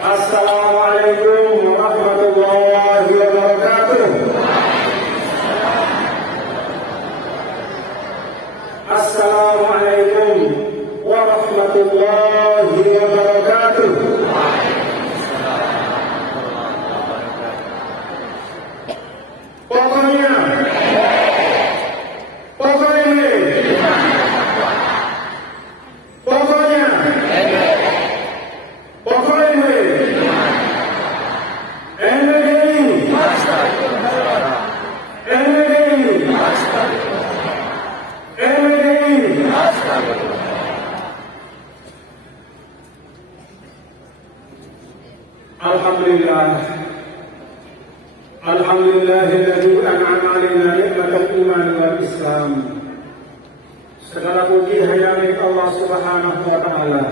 Assalamualaikum warahmatullahi wabarakatuh. Assalamualaikum warahmatullahi wabarakatuh. Pokoknya Alhamdulillahilladzi an'ama 'alaina ni'matal iman wal Islam. Segala puji hanya milik Allah Subhanahu wa taala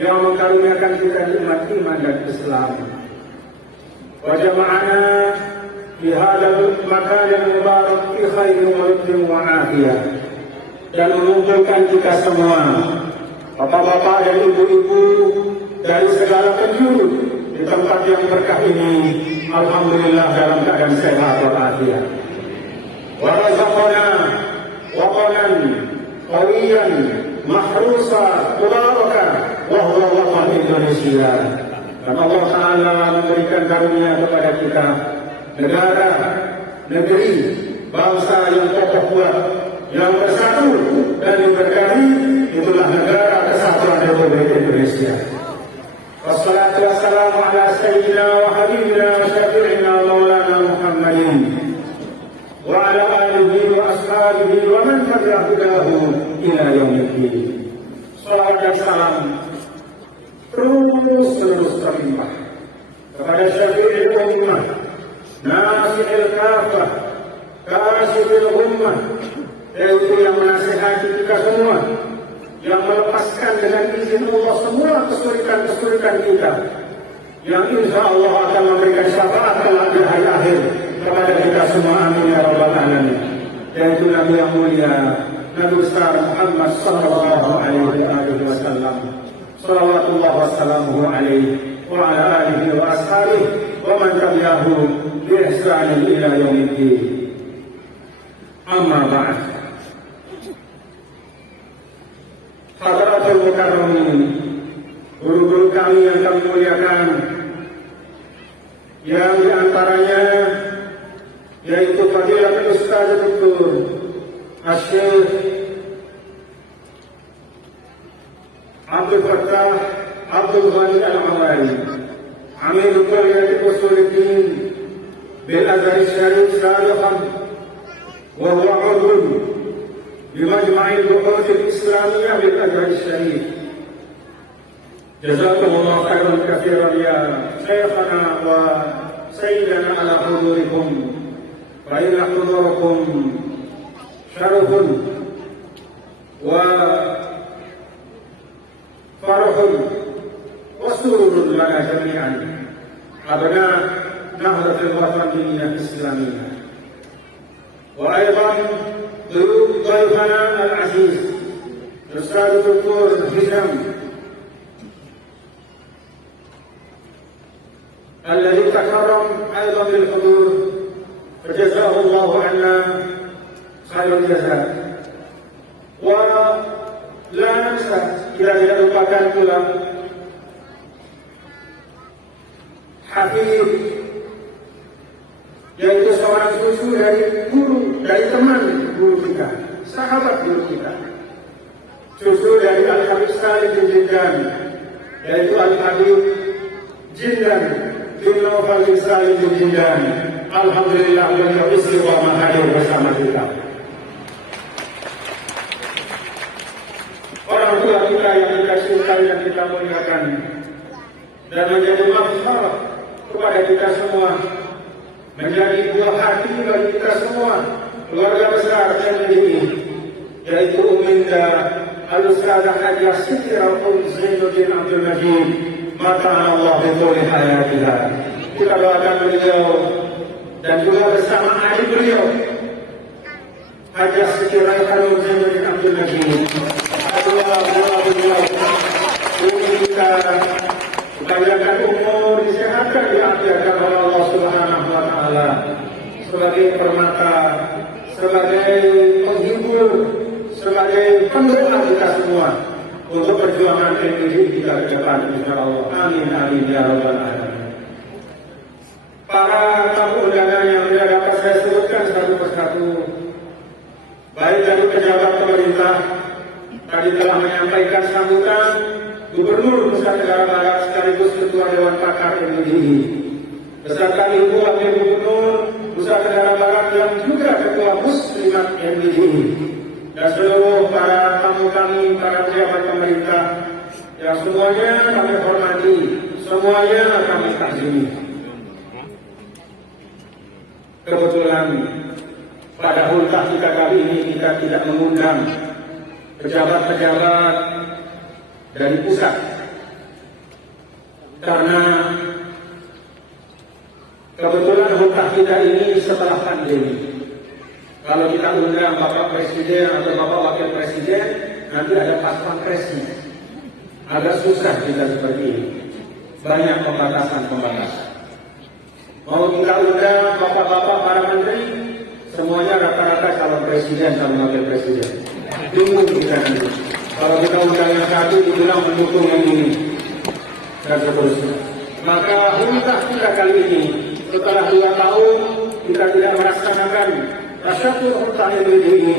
yang mengkaruniakan kita nikmat iman dan Islam. Wa jama'ana fi hadzal makan mubarak fi khairin wa yusrin wa afiyah. Dan mengumpulkan kita semua, bapak-bapak dan ibu-ibu dari segala penjuru di tempat yang berkah ini, alhamdulillah dalam keadaan sehat walafiat. Wa razaqana waqanan qawiyan mahrusa mubaraka wa huwa waqan Indonesia. Dan Allah Ta'ala memberikan karunia kepada kita negara, negeri, bangsa yang kokoh kuat, yang bersatu dan diberkahi. Itulah negara kesatuan Republik Indonesia. Wassalatu wassalamu ala sayyidina wa habibina wa syafi'ina maulana Muhammadin wa ala alihi wa ashabihi wa man tabi'a hudahu ila yaumiddin. Salawat dan salam terus terlimpah kepada syafi'il ummah, nasihil kafah, kasifil ummah, yaitu yang menasihati kita semua, yang melepaskan dengan izin Allah semua kesulitan-kesulitan kita, yang insya Allah akan memberikan syafaat kelak di hari akhir kepada kita semua, amin ya rabbal alamin. Yaitu Nabi yang mulia, Nabi besar Muhammad sallallahu alaihi wasallam, salawatullah wassalamuhu alaihi wa ala alihi wa ashabihi wa man tabi'ahu bi ihsanin ila yaumiddin. Amma ba'd. Hadratul mukarramin, guru-guru kami yang kami muliakan, yang diantaranya yaitu Fadilatul Ustaz Dr. Asy-Syaikh Abdul Fattah Abdul Ghani Al-Amali, Amir Kulliyat Usuluddin bil Azhar Syarif Sabiqan wa huwa 'udwun بمجمع البحوث الإسلامية بالأزهر الشريف. جزاكم الله خيرا كثيرا يا شيخنا وسيدنا على حضوركم، فإن حضوركم syarufun wa farahun wa sururun lana jami'an abna nahratul wataniyah islamiyah. Wa aydan ضيفنا العزيز الأستاذ الدكتور هشام الذي تكرم أيضا بالحضور فجزاه الله عنا خير الجزاء. ولا ننسى kita tidak lupakan pula Habib, yaitu seorang cucu dari guru, dari teman guru kita, sahabat guru kita, cucu dari Al-Habib Salim bin Jindan, yaitu Al-Habib Jindan bin Naufal bin Salim bin Jindan. Alhamdulillah beliau istiqomah hadir bersama kita. Orang tua kita yang kita cintai dan kita muliakan, dan menjadi maghfirah kepada kita semua, menjadi buah hati bagi kita semua, keluarga besar MDI, yaitu Uminda Al-Ustadzah Hajjah Siti Raul Zainuddin Abdul Majid, mata'an Allah bituli hayatiha. Kita doakan beliau dan juga bersama adik beliau Hajjah Siti Raul Zainuddin Abdul Majid. Beliau kita panjangkan umur, disehatkan, diafiatkan oleh Allah Subhanahu wa Ta'ala sebagai permata, sebagai penghibur, sebagai pendoa kita semua untuk perjuangan MDI kita ke depan, insyaallah. Amin amin ya rabbal alamin. Para tamu undangan yang tidak dapat saya sebutkan satu persatu, baik dari pejabat pemerintah tadi telah menyampaikan sambutan Gubernur Nusa Tenggara Barat sekaligus Ketua Dewan Pakar MDI, beserta Ibu Wakil Gubernur Nusa Tenggara Barat yang juga Ketua Muslimat MDI, dan seluruh para tamu kami, para pejabat pemerintah yang semuanya kami hormati, semuanya kami takzimi. Kebetulan pada ultah kita kali ini kita tidak mengundang pejabat-pejabat dari pusat, karena kebetulan ultah kita ini setelah pandemi. Kalau kita undang Bapak Presiden atau Bapak Wakil Presiden, nanti ada pas pampresnya. Agak susah kita seperti ini, banyak pembatasan. Mau kita undang Bapak-Bapak para menteri, semuanya rata-rata calon presiden, calon wakil presiden. Bingung kita nanti. Kalau kita undang yang satu, dibilang mendukung yang ini, dan seterusnya. Maka ultah kita kali ini, setelah 2 tahun kita tidak melaksanakan Tasyakur ultah ini,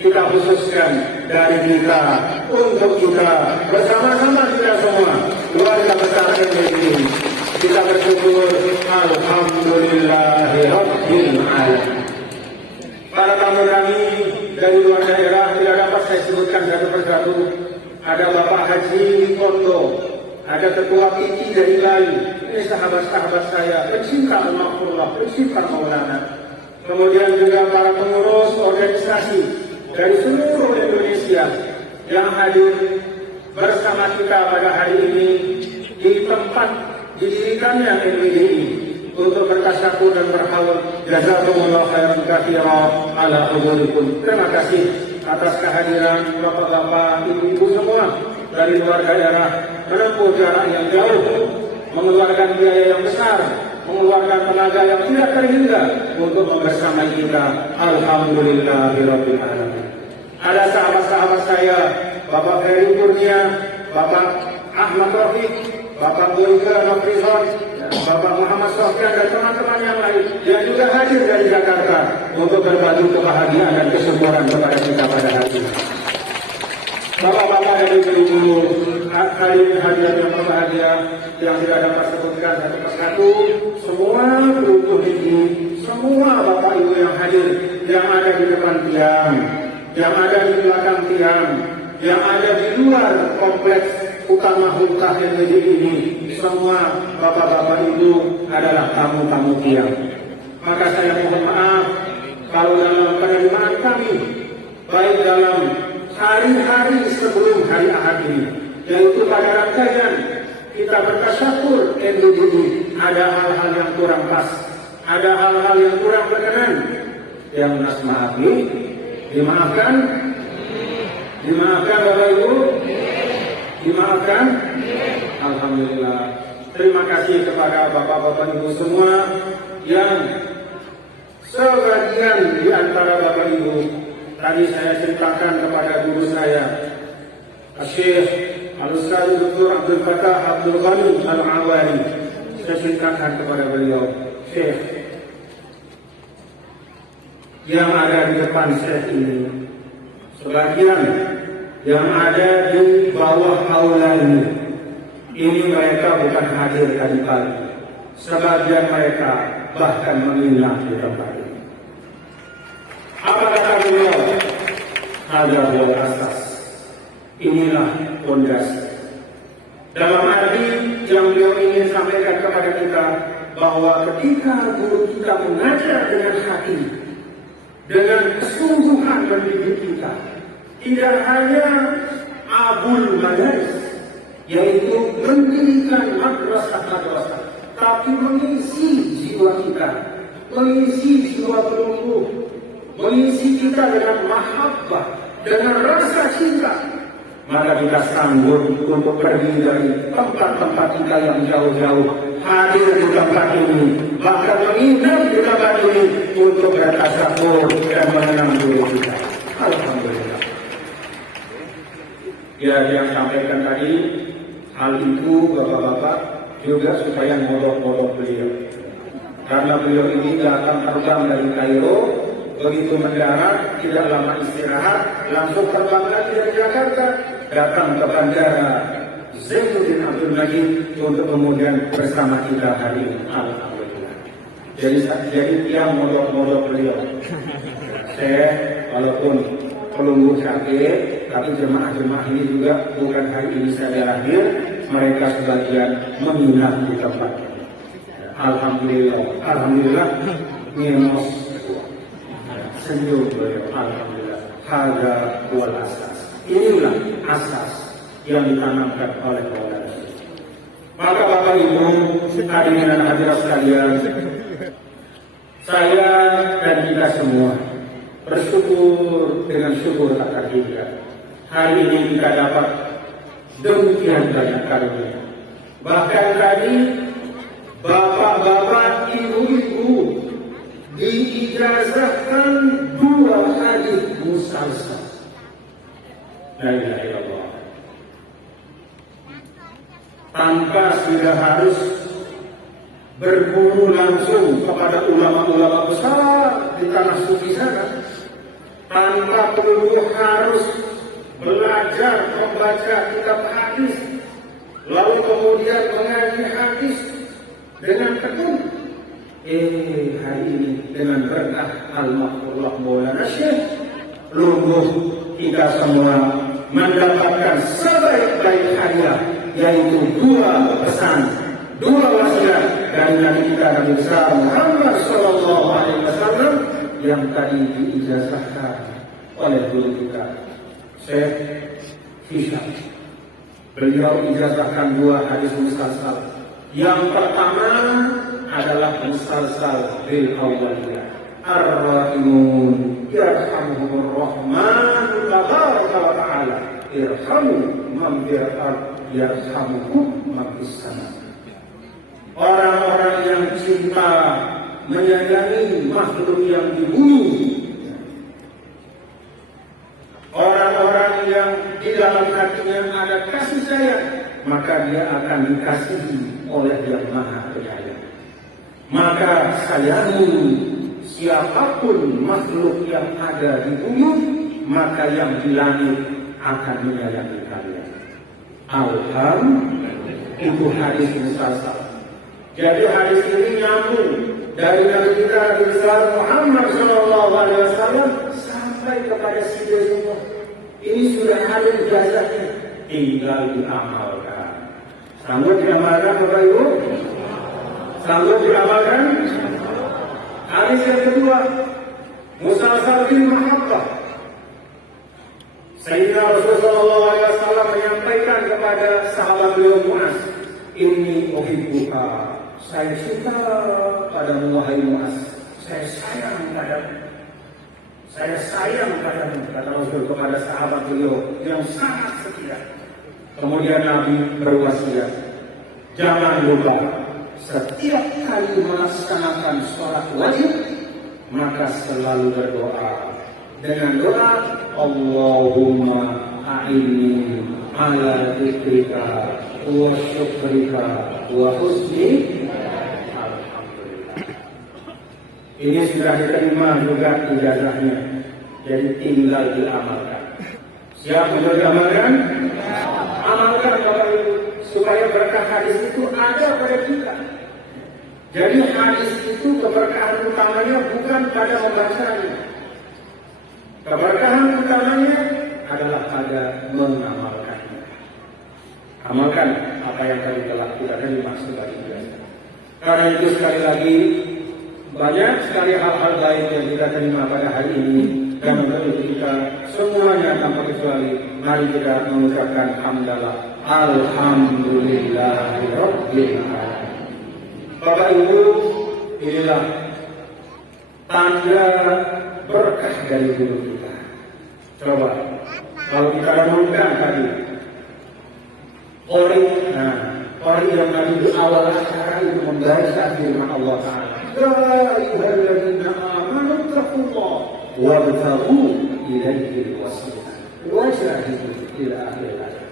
kita khususkan dari kita, untuk kita, bersama-sama kita semua, keluarga besar ini, kita bersyukur, alhamdulillahirabbil alamin. Para tamu kami dari luar daerah tidak dapat saya sebutkan satu persatu. Ada Bapak Haji Kondo, ada Ketua PT dari Bali. Ini sahabat-sahabat saya, pencinta Al-Mahfurullah, pencinta Maulana. Kemudian juga para pengurus organisasi dari seluruh Indonesia yang hadir bersama kita pada hari ini di tempat didirikannya MDI untuk bertasyakur dan berhaul. Jazakumullah khairan katsiran ala hudurikum. Terima kasih atas kehadiran bapak-bapak, ibu-ibu semua dari luar daerah, menempuh jarak yang jauh, mengeluarkan biaya yang besar, mengeluarkan tenaga yang tidak terhingga untuk membersamai kita. Alhamdulillahirabbil alamin. Ada sahabat-sahabat saya, Bapak Ferry Kurnia, Bapak Ahmad Rafiq, Bapak Boyka Nofrison, Bapak Muhammad Sofyan, dan teman-teman yang lain yang juga hadir dari Jakarta untuk berbagi kebahagiaan dan kesyukuran kepada kita pada hari ini. Bapak-bapak dan ibu-ibu, kali ini hadiah yang berbahagia yang tidak dapat sebutkan satu persatu, semua beruntung ini, semua bapak ibu yang hadir, yang ada di depan tiang, yang ada di belakang tiang, yang ada di luar kompleks utama ultah MDI ini, semua bapak-bapak ibu adalah tamu-tamu tiang. Maka saya mohon maaf kalau dalam penerimaan kami baik dalam hari-hari sebelum hari Ahad ini, yaitu pada rangkaian kita bertasyakur NDDI, ada hal-hal yang kurang pas, ada hal-hal yang kurang berkenan, yang nas maafi, dimaafkan Bapak Ibu, dimaafkan. Alhamdulillah. Terima kasih kepada Bapak-Bapak Ibu semua yang sebagian di antara Bapak Ibu tadi saya ceritakan kepada guru saya, Syekh Al-Ustaz Dr. Abdul Fattah Abdul Ghani Al-Awani. Saya ceritakan kepada beliau, Syekh, yang ada di depan Syekh ini, sebagian yang ada di bawah aula ini mereka bukan hadir tadi pagi. Sebagian mereka bahkan menginap di tempat ini. Apa kata beliau? Ada dua asas. Inilah pondasi. Dalam arti yang beliau ingin sampaikan kepada kita, bahwa ketika guru kita mengajar dengan hati, dengan kesungguhan mendidik kita, tidak hanya abul madaris, yaitu mendirikan madrasah-madrasah, tapi mengisi jiwa kita, mengisi jiwa pelungguh, mengisi kita dengan mahabbah, dengan rasa cinta. Maka kita sanggup untuk pergi dari tempat-tempat kita yang jauh-jauh, hadir di tempat ini, bahkan menginap di tempat ini untuk bertasyakur dan mengenang diri kita. Alhamdulillah. Ya, yang sampaikan tadi, hal itu Bapak-Bapak juga supaya modok-modok beliau. Karena beliau ini datang terbang dari Kairo, begitu mendarat, tidak lama istirahat, langsung terbang lagi dari Jakarta, datang ke bandara Zainuddin Abdul Majid untuk kemudian bersama kita hari ini. Alhamdulillah. Jadi tiang modok-modok beliau. Saya walaupun pelunggu sakit, tapi jemaah-jemaah ini juga bukan hari ini saya hadir, mereka sebagian menginap di tempat ini. Alhamdulillah, minus senyum beliau. Alhamdulillah. Hadza wal asas. Inilah asas yang ditanamkan oleh Allah. Maka Bapak Ibu, hadirin dan hadirat sekalian, saya dan kita semua bersyukur dengan syukur tak terhingga. Hari ini kita dapat demikian banyak karunia. Bahkan tadi bapak-bapak, ibu-ibu diijazahkan 2 hadis musalsal. La ilaha illallah. Tanpa sudah harus berburu langsung kepada ulama-ulama besar di tanah suci sana, tanpa perlu harus belajar membaca kitab hadis, lalu kemudian mengaji hadis dengan tekun. Hari ini dengan berkah al-mahfurullah Maulana Syekh, lungguh kita semua mendapatkan sebaik-baik hadiah, yaitu 2 pesan, 2 wasiat dari Nabi kita Nabi besar Muhammad Sallallahu Alaihi Wasallam yang tadi diijazahkan oleh guru kita Syekh Hisham. Beliau ijazahkan 2 hadis musalsal. Yang pertama adalah musalsal bil awwaliyah. Ar-rahimun yarhamuhumur rahman tabaraka wa ta'ala. Irhamu man fil ard yarhamukum man fis sama. Orang-orang yang cinta menyayangi makhluk yang di bumi, orang-orang yang di dalam hatinya ada kasih sayang, maka dia akan dikasihi oleh Yang Maha Penyayang. Maka sayangi siapapun makhluk yang ada di bumi, maka yang di langit akan menyayangi kalian. Alhamdulillah. Itu hadis musalsal. Jadi hadis ini nyambung dari Nabi kita Nabi besar Muhammad Sallallahu Alaihi Wasallam sampai kepada si semua. Ini sudah ada ijazahnya, tinggal diamalkan. Sanggup diamalkan Bapak Ibu? Sanggup diamalkan? Hadis yang kedua, musalsal bil mahabbah. Sayyidina Rasulullah SAW menyampaikan kepada sahabat beliau Mu'az, "Inni uhibbuka." Saya suka padamu wahai Mu'az. Saya sayang padamu. Saya sayang padamu, kata Rasul kepada sahabat beliau yang sangat setia. Kemudian Nabi berwasiat, jangan lupa setiap kali melaksanakan sholat wajib, maka selalu berdoa dengan doa Allahumma a'inni ala dzikrika wa syukrika wa husni. Ini sudah diterima juga ijazahnya, jadi tinggal diamalkan. Siap untuk diamalkan? Amalkan Bapak Ibu, supaya berkah hadis itu ada pada kita. Jadi hadis itu keberkahan utamanya bukan pada membacanya. Keberkahan utamanya adalah pada mengamalkannya. Amalkan apa yang tadi telah kita terima sebagai biasa. Karena itu sekali lagi, banyak sekali hal-hal baik yang kita terima pada hari ini, dan untuk kita semuanya tanpa kecuali, mari kita mengucapkan hamdalah, alhamdulillahirabbil alamin. Bapak Ibu, inilah tanda berkah dari hidup kita. Coba kalau kita renungkan tadi, orang yang tadi di awal acara itu membaca firman Allah Ta'ala, ya ayyuhalladzina amanu taqullaha wabtaghu ilaihi wasilah wajahidu ila akhir ayat.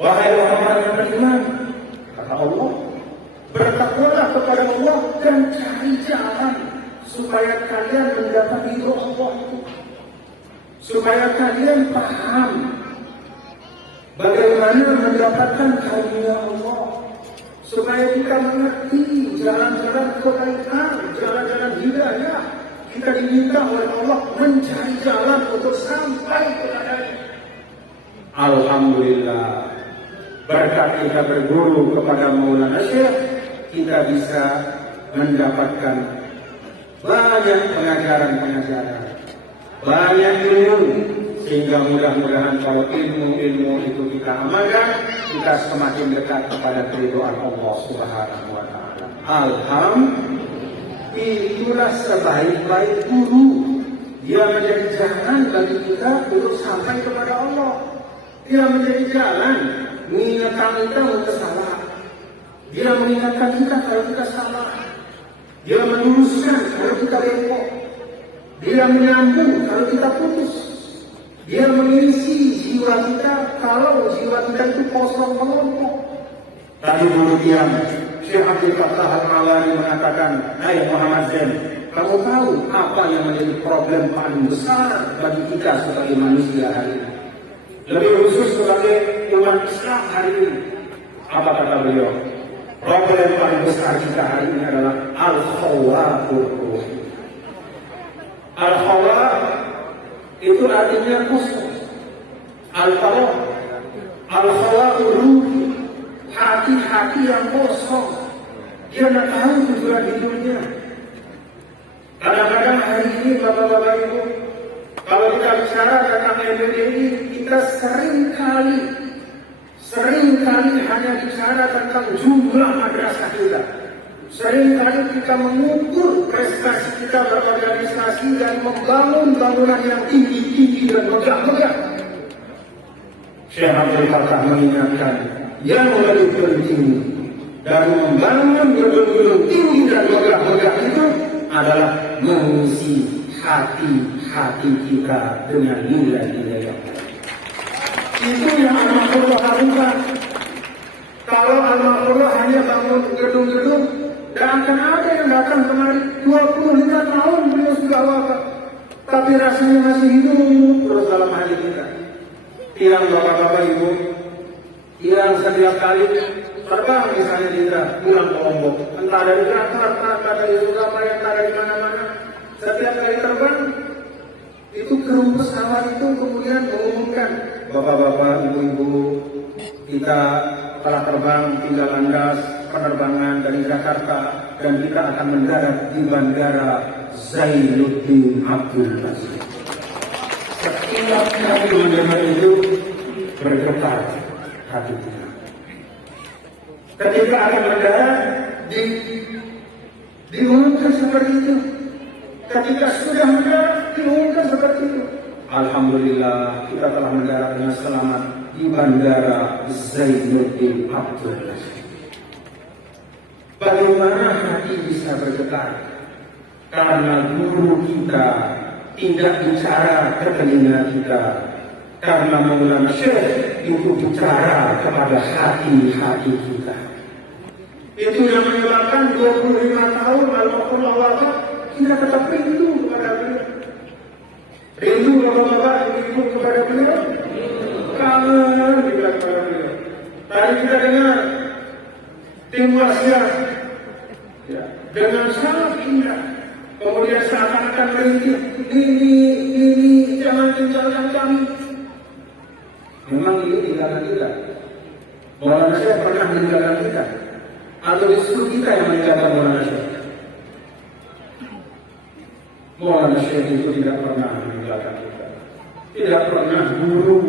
Wahai orang-orang yang beriman, kata Allah, bertakwalah kepada Allah dan cari jalan supaya kalian mendapat ridho Allah, supaya kalian paham bagaimana mendapatkan karunia Allah, supaya kita mengerti jalan-jalan kebaikan, jalan-jalan hidayah. Kita diminta oleh Allah mencari jalan untuk sampai kepadanya. Alhamdulillah, berkat kita berguru kepada Maulana Syekh, kita bisa mendapatkan banyak pengajaran-pengajaran, banyak ilmu, sehingga mudah-mudahan kalau ilmu-ilmu itu kita amalkan, kita semakin dekat kepada keridhaan Allah Subhanahu wa Ta'ala. Alhamdulillah, itulah sebaik-baik guru. Dia menjadi jalan bagi kita untuk sampai kepada Allah. Dia menjadi jalan mengingatkan kita untuk salah. Dia mengingatkan kita kalau kita salah. Dia meluruskan kalau kita bengkok. Dia menyambung kalau kita putus. Dia mengisi jiwa kita kalau jiwa kita itu kosong melompok. Tadi dulu Syekh Abdul Fattah Al-Malari mengatakan, hai Muhammad Zain, kamu tahu apa yang menjadi problem paling besar bagi kita sebagai manusia hari ini? Lebih khusus sebagai umat Islam hari ini. Apa kata beliau? Problem paling besar kita hari ini adalah al-khawafur. Al-khawa itu artinya kosong. Al-khawafur, hati-hati yang kosong. Dia tidak tahu tujuan hidupnya. Kadang-kadang hari ini Bapak-Bapak Ibu, kalau kita bicara tentang MBDI, kita sering kali hanya bicara tentang jumlah madrasah kita. Sering kali kita mengukur prestasi kita berorganisasi dan membangun bangunan yang tinggi-tinggi dan megah-megah. Syekh Abdul Fattah mengingatkan, yang lebih penting dari membangun gedung-gedung tinggi dan megah-megah itu adalah mengisi hati-hati kita dengan nilai-nilai yang baik. Itu yang Al-Mahfudhah lakukan. Kalau Al-Mahfudhah hanya bangun gedung-gedung, dan akan ada yang datang kemari 25 tahun beliau sudah wafat, tapi rasanya masih hidup terus dalam hati kita. Yang Bapak-Bapak Ibu, yang setiap kali terbang misalnya di pulang ke Lombok, entah dari Jakarta, entah dari Surabaya, entah dari mana-mana, setiap kali terbang itu kru pesawat itu kemudian mengumumkan, bapak-bapak, ibu-ibu, kita telah terbang tinggal landas penerbangan dari Jakarta dan kita akan mendarat di Bandara Zainuddin Abdul Aziz. Kami mendengar itu bergetar hati kita. Ketika akan mendarat, diumumkan seperti itu. Ketika sudah mendarat, diumumkan seperti itu. Alhamdulillah, kita telah mendarat dengan selamat di Bandara Zainuddin Abdullah. Bagaimana hati bisa bergetar? Karena guru kita tidak bicara ke telinga kita. Karena Maulana Syekh itu bicara kepada hati-hati kita. Itu yang menyebabkan 25 tahun Al-Mahfuz wafat, kita tetap rindu kepada beliau. Rindu bapak-bapak, rindu kepada beliau. Kangen juga kepada beliau. Tadi kita dengar tim wasiat ya, dengan sangat indah. Kemudian seakan-akan merintih, ini jangan tinggalkan kami. Memang ini tinggalkan kita. Maulana Syekh pernah meninggalkan kita, atau justru kita yang meninggalkan Maulana Syekh? Maulana Syekh itu tidak pernah meninggalkan kita. Tidak pernah guru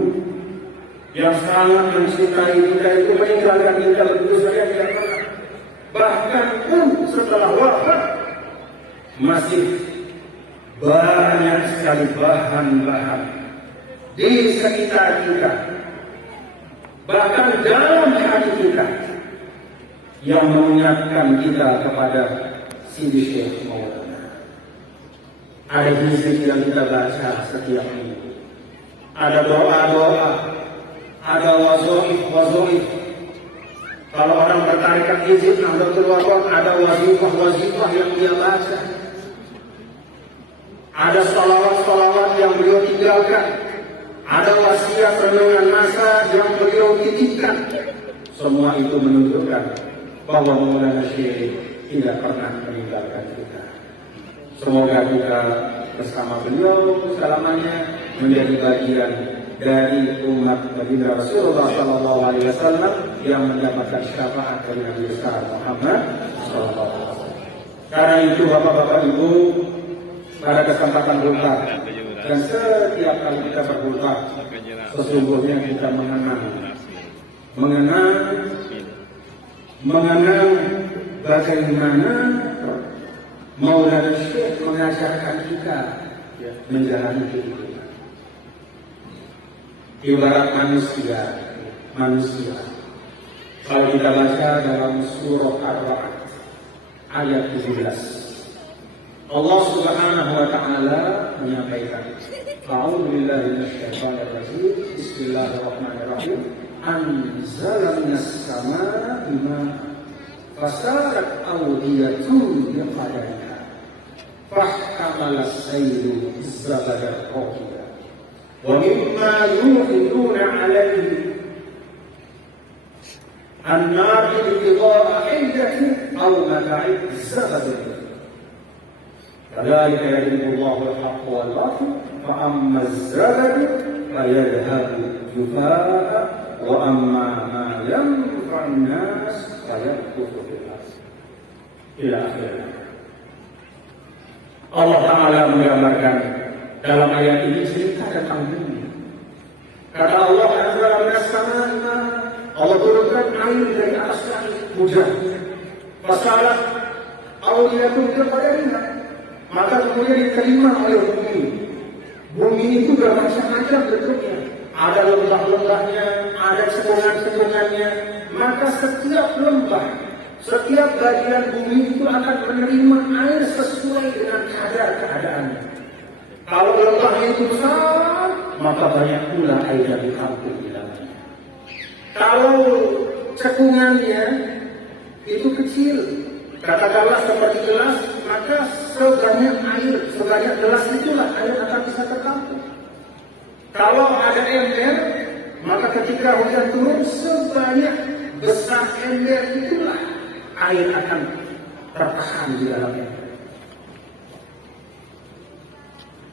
yang sangat mencintai kita itu meninggalkan kita, begitu saja tidak pernah. Bahkan pun setelah wafat masih banyak sekali bahan-bahan di sekitar kita, bahkan dalam hati kita, yang mengingatkan kita kepada Sidi Syekh Maulana. Ada hizib yang kita baca setiap minggu, ada doa-doa, ada wazoif. Kalau orang bertarikat hizib Nahdlatul Wathon, ada wazifah yang dia baca, ada salawat-salawat yang beliau tinggalkan, ada wasiat renungan masa yang beliau titipkan. Semua itu menunjukkan bahwa Maulana Syekh tidak pernah meninggalkan kita. Semoga kita bersama beliau selamanya menjadi bagian dari umat baginda Rasulullah SAW yang mendapatkan syafaat dari Nabi besar Muhammad SAW. Karena itu Bapak-Bapak Ibu, pada kesempatan berhutang dan setiap kali kita berhutang, sesungguhnya kita mengenang bagaimana Maulana Syekh mengajarkan kita menjalani kehidupan. Ibarat manusia. Kalau kita baca dalam surah Ar-Ra'd ayat 17, Allah Subhanahu wa taala menyampaikan, A'udzu billahi minasyaitonir rajim. Bismillahirrahmanirrahim. Anzala minas samaa'i ma'an fasarat awdiyatun biqadariha fahtamala as-saylu zabadan raqiya wa mimma yuqiduna 'alaihi an-nar ibtigha'a hilyatin aw mata'in zabadun. كذلك يضرب الله الحق والباطل فأما الزبد فيذهب جفاء وأما ما ينفع الناس فيمكث في الأرض إلى آخره. Allah Ta'ala menggambarkan dalam ayat ini cerita tentang bumi. Kata Allah, Allah turunkan air dari atas langit, hujan. Fasalat awliyatun biqadariha, maka kemudian diterima oleh bumi. Bumi itu bermacam-macam bentuknya. Ada lembah-lembahnya, ada cekungan-cekungannya. Maka setiap lembah, setiap bagian bumi itu akan menerima air sesuai dengan kadar keadaannya. Kalau lembahnya itu besar, maka banyak pula air yang ditampung di dalamnya. Kalau cekungannya itu kecil, katakanlah seperti gelas, maka sebanyak gelas itulah air akan bisa tertampung. Kalau ada ember, maka ketika hujan turun, sebanyak besar ember itulah air akan tertahan di dalam ember.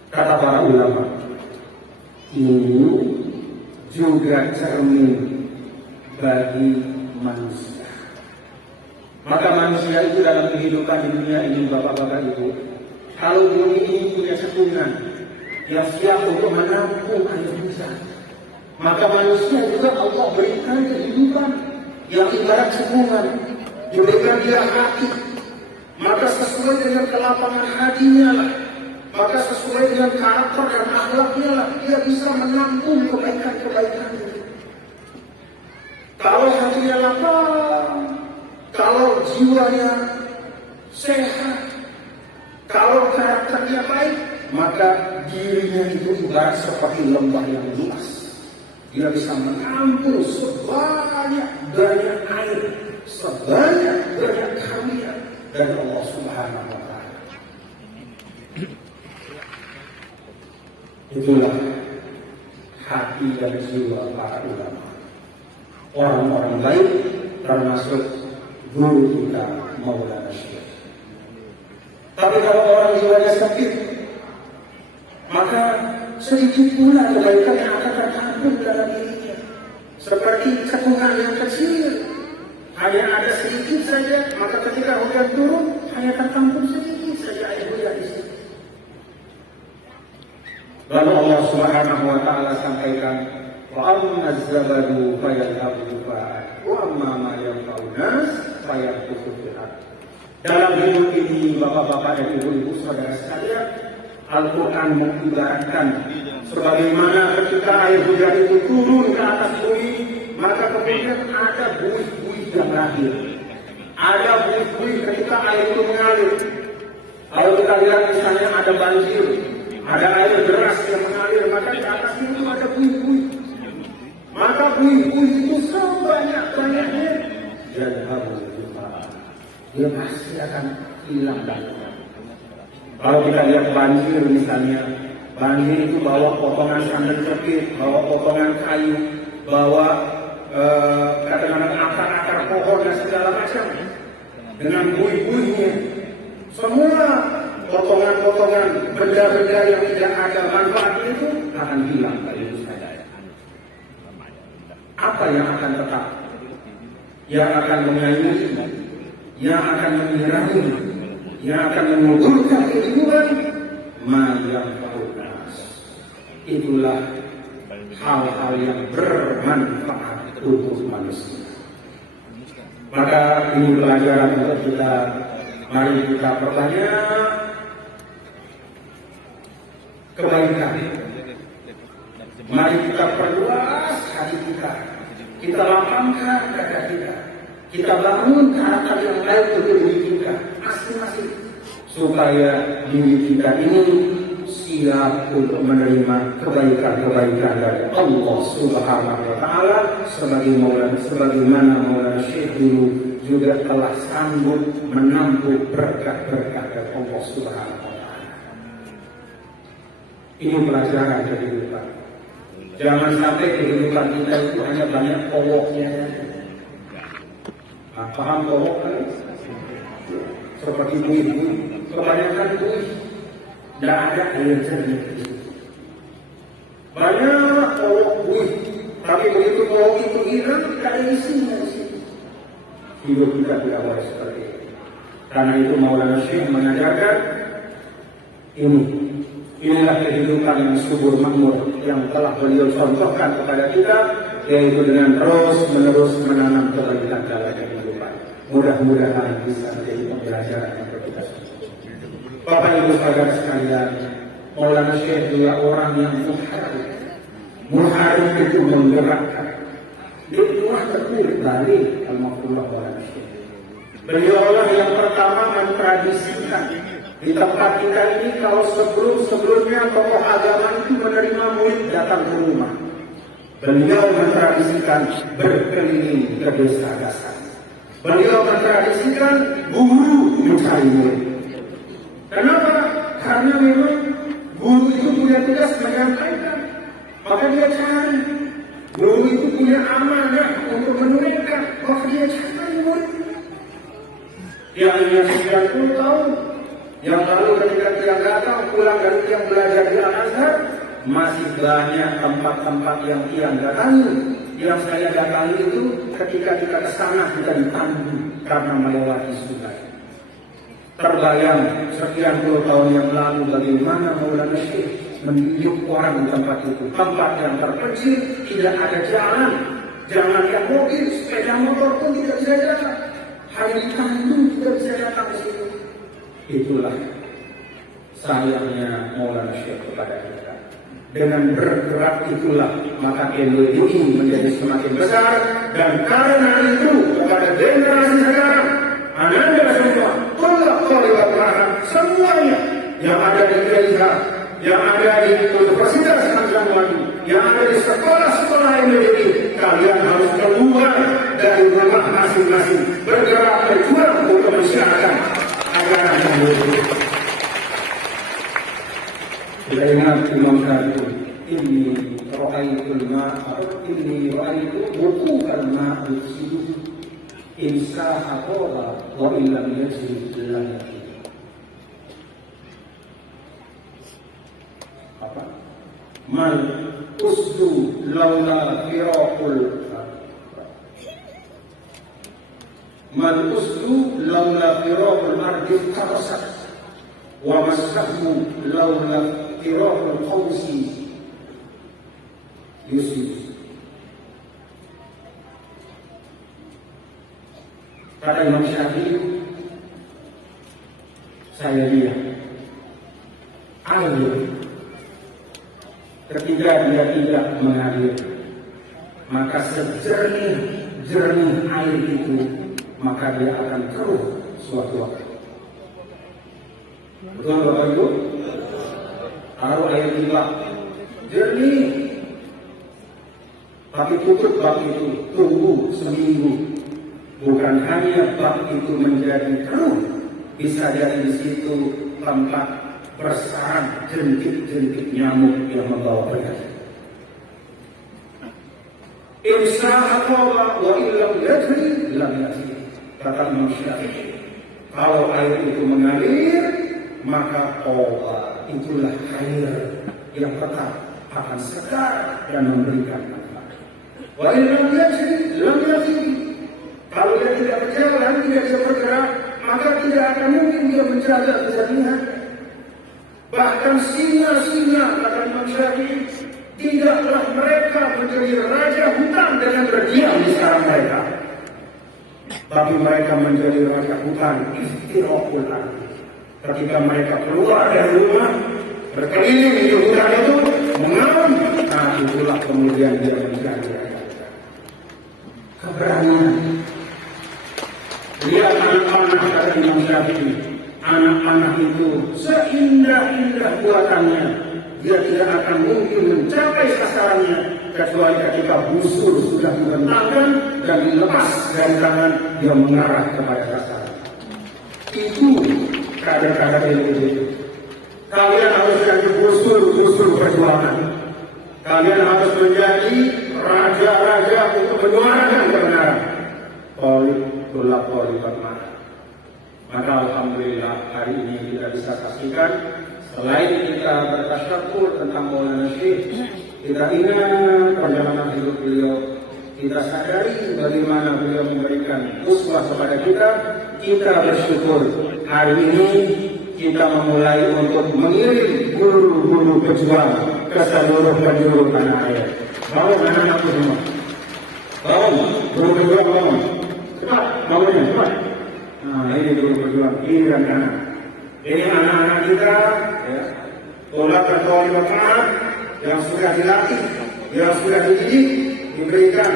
Kata para ulama, ini juga cermin bagi manusia. Maka manusia itu dalam kehidupan di dunia ini, Bapak-Bapak Ibu, kalau bumi ini punya cekungan, yang siap untuk menampung air hujan. Maka manusia juga Allah berikan kehidupan yang ibarat cekungan, diberikan dia hati. Maka sesuai dengan kelapangan hatinya lah, maka sesuai dengan karakter dan akhlaknya lah, dia bisa menampung kebaikan-kebaikan. Kalau hatinya lapang, kalau jiwanya sehat, kalau karakternya baik, maka dirinya itu ibarat seperti lembah yang luas. Dia bisa menampung sebanyak air, sebanyak karunia dari Allah Subhanahu wa Ta'ala. Itulah hati dan jiwa para ulama, orang-orang baik, termasuk guru kita Maulana Syekh. Tapi kalau orang jiwanya sakit, maka sedikit pula kebaikan yang akan tertampung dalam dirinya. Seperti cekungan yang kecil, hanya ada sedikit saja, maka ketika hujan turun, hanya tertampung sedikit saja air hujan di situ. Lalu Allah Subhanahu wa Ta'ala sampaikan, wa amma az-zabadu fayadhabu jufa'an wa amma ma yanfa'u nas fayamkutu fil ardh. Dalam hidup ini, bapak-bapak dan ibu-ibu saudara sekalian, Al-Quran mengibaratkan sebagaimana ketika air hujan itu turun ke atas bumi, maka kemudian ada buih-buih yang lahir. Ada buih-buih ketika air itu mengalir. Kalau kita lihat misalnya ada banjir, ada air deras yang mengalir, maka di atas itu ada buih-buih. Maka buih-buih itu sebanyak-banyaknya jadi harus dia pasti akan hilang dari. Kalau kita lihat banjir misalnya, banjir itu bawa potongan sandal jepit, bawa potongan kayu, bawa kadang-kadang akar-akar pohon dan segala macam dengan buih-buihnya. Semua potongan-potongan benda-benda yang tidak ada manfaatnya itu akan hilang dari itu saja. Apa yang akan tetap? Yang akan mengayomi, yang akan menyirahi, yang akan menguburkan kehidupan, ma yanfa'u nas. Itulah hal-hal yang bermanfaat untuk manusia. Maka ini pelajaran untuk kita. Mari kita perbanyak kebaikan. Mari kita perluas hati kita. Kita lapangkan dada kita. Kita bangun karakter yang baik untuk diri kita masing-masing, supaya diri kita ini siap untuk menerima kebaikan-kebaikan dari Allah Subhanahu wa Ta'ala, sebagaimana Maulana Syekh dulu juga telah sanggup menampung berkah-berkah dari Allah Subhanahu wa Ta'ala. Ini pelajaran dari kehidupan. Jangan sampai kehidupan kita itu hanya banyak koloknya. Nah, paham kolok kan? Seperti buih-buih, kebanyakan buih, tidak ada air jernih. Banyak kolok buih, tapi begitu kolok itu hilang, tidak ada isinya di situ. Hidup kita tidak boleh seperti itu. Karena itu Maulana Syekh mengajarkan inilah kehidupan yang subur makmur yang telah beliau contohkan kepada kita, yaitu dengan terus-menerus menanam kebaikan dalam kehidupan. Mudah-mudahan bisa menjadi pembelajaran untuk kita semua. Bapak Ibu saudara sekalian, Maulana Syekh juga orang yang muharib itu menggerakkan. Dia telah terpilih dari Al-Maqullah Maulana Syekh. Beliaulah yang pertama mentradisikan di tempat kita ini. Kalau sebelumnya tokoh agama itu menerima murid datang ke rumah, beliau mentradisikan berkeliling ke desa-desa. Beliau mentradisikan guru mencari murid. Kenapa? Karena memang guru itu punya tugas menyampaikan, maka dia cari. Guru itu punya amanah untuk menurunkan, maka dia cari murid. Yang 90 tahun yang lalu ketika dia datang pulang dari yang belajar di Al-Azhar, masih banyak tempat-tempat yang dia datangi. Yang saya datangi itu ketika kita ke sana kita ditandu karena melewati sungai. Terbayang sekian puluh tahun yang lalu bagaimana Maulana Syekh menunjuk orang di tempat itu. Tempat yang terpencil, tidak ada jalan. Jangan lihat mobil, sepeda motor pun tidak bisa jalan. Hanya kandung tidak bisa datang ke situ. Itulah sayangnya Maulana Syekh kepada kita. Dengan bergerak itulah maka NWI menjadi semakin besar, dan karena itu kepada generasi sekarang, ananda semua, semuanya yang ada di gereja, yang ada di Universitas Anjamwadi, yang ada di sekolah-sekolah NWI, kalian harus keluar dari rumah masing-masing, bergerak berjuang untuk mensiarkan ajaran NWI. Kita ingat Imam Syafi'i, ini ra'aitul ma'a, ini ra'aitu wuqu'al ma'a yusidu insaha qala wa illam yajri lam yaqi. Apa? Mal usdu laula firaqul mal usdu laula firaqul ardi tarasat wa masahmu laula firaqul qawsi yusuf. Kata Imam Syafi'i, saya lihat air ketika dia tidak mengalir, maka sejernih air itu, maka dia akan keruh suatu waktu. Betul Bapak Ibu? Taruh air di bak, jernih, tapi tutup bak itu, tunggu seminggu. Bukan hanya bak itu menjadi keruh, bisa jadi di situ tempat bersarang jentik-jentik nyamuk yang membawa penyakit. Insya Allah wa illam yajri lam yajri. Kata Imam Syafi'i, kalau air itu mengalir, maka itulah air yang tetap akan segar dan memberikan manfaat. Wa illam yajri lam yajri. Kalau dia tidak berjalan, tidak bisa bergerak, maka tidak akan mungkin dia menjaga kejernihan. Bahkan singa-singa, kata Imam Syafi'i, tidaklah mereka menjadi raja hutan dengan berdiam di sekarang mereka, tapi mereka menjadi raja hutan istirahul ardi. Ketika mereka keluar dari rumah, berkeliling di hutan itu, mengaum, nah itulah kemudian dia menjadi raja. Keberanian. Lihat anak-anak, kata Imam Syafi'i, anak-anak itu seindah-indah buatannya, dia tidak akan mungkin mencapai sasarannya kecuali ketika busur sudah dibentangkan dan dilepas dari tangan, dia mengarah kepada sasaran. Itu kader-kader itu. Kalian harus jadi busur-busur perjuangan. Kalian harus menjadi raja-raja untuk menyuarakan kebenaran. Maka alhamdulillah hari ini kita bisa saksikan, selain kita bertasyakur tentang Maulana Syekh, kita ingat perjalanan hidup beliau, kita sadari bagaimana beliau memberikan uswah kepada kita. Kita bersyukur hari ini kita memulai untuk mengirim guru-guru pejuang ke seluruh penjuru tanah air. Bawa anak-anak semua, bawa guru pejuang, bawa cepat, bawanya cepat. Nah ini guru pejuang, ini anak-anak. Ini anak-anak kita, ya, tolak dan tolak yang sudah dilatih, yang sudah dididik, diberikan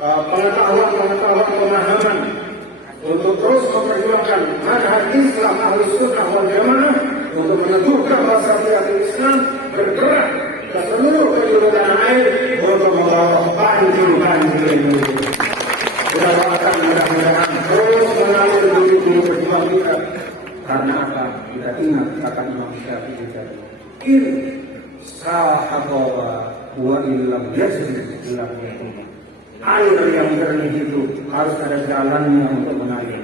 pengetahuan, pemahaman untuk terus memperjuangkan manhaj Islam Ahlus Sunnah wal Jamaah, untuk meneguhkan masyarakat Islam, bergerak ke seluruh penjuru tanah air untuk membawa banjir Indonesia. Kita doakan mudah-mudahan terus mengalir begitu perjuangan kita. Karena apa? Kita ingat kata Imam Syafi'i tadi, in sahabawa wa illam yajri lam yakun. Air yang jernih itu harus ada jalannya untuk mengalir.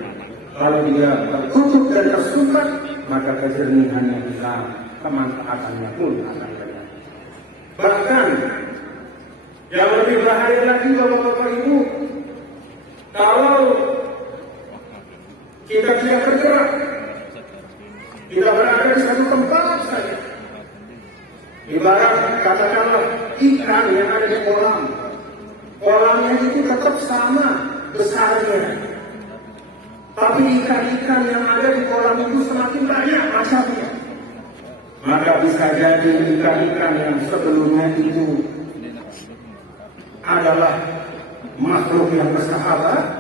Kalau dia tertutup dan tersumbat, maka kejernihannya hilang, kemanfaatannya pun akan hilang. Bahkan yang lebih bahaya lagi Bapak-bapak Ibu, kalau kita tidak bergerak, kita berada di satu tempat saja, ikan yang ada di kolam. Kolamnya itu tetap sama besarnya. Tapi ikan-ikan yang ada di kolam itu semakin banyak macamnya. Maka bisa jadi ikan-ikan yang sebelumnya itu adalah makhluk yang bersahabat,